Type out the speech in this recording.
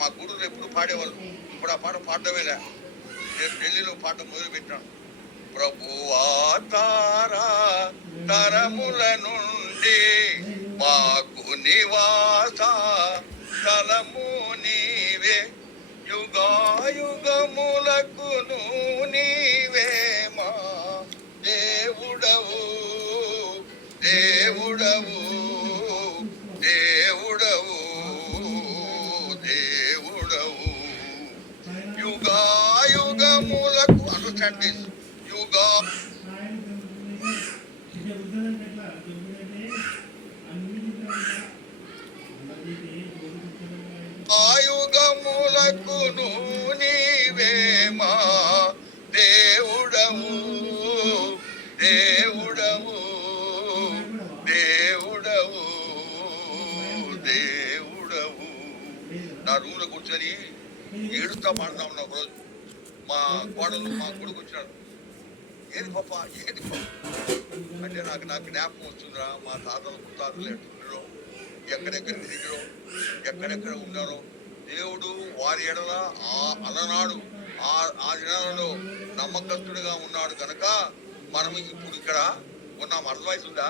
మా గురువులు ఎప్పుడు పాడేవాళ్ళు. ఇప్పుడు ఆ పాట పాడటమేలే. నేను ఢిల్లీలో పాట మొదలు పెట్టాను. ప్రభువా తారా తరముల నుండి మాకు నివాస స్థలము నీవే, యుగాయుగములకును నీవే మా దేవుడవు దేవుడవు దేవుడవు దేవుడవు, యుగాయుగములకు అండర్స్టాండ్ దిస్, యుగాయుగములకును నీవే మా దేవుడవు దేవుడవు దేవుడవు దేవుడవు. నా రూమ్లో కూర్చొని ఏడుస్తా పాడుతా ఉన్నా ఒకరోజు. మా కోడలు మా కొడుకు వచ్చినాడు. ఏది పాప ఏది పాప అంటే నాకు జ్ఞాపకం వస్తుందిరా, మా తాతలు ముత్తాతలు ఎట్లున్నారో, ఎక్కడెక్కడికి దిగారో, ఎక్కడెక్కడ ఉన్నారో. దేవుడు వారి ఎడల అలనాడు ఆ దినాలలో నమ్మకస్తుడిగా ఉన్నాడు కనుక మనం ఇప్పుడు ఇక్కడ ఉన్నాం. అర్థమవుతుందా?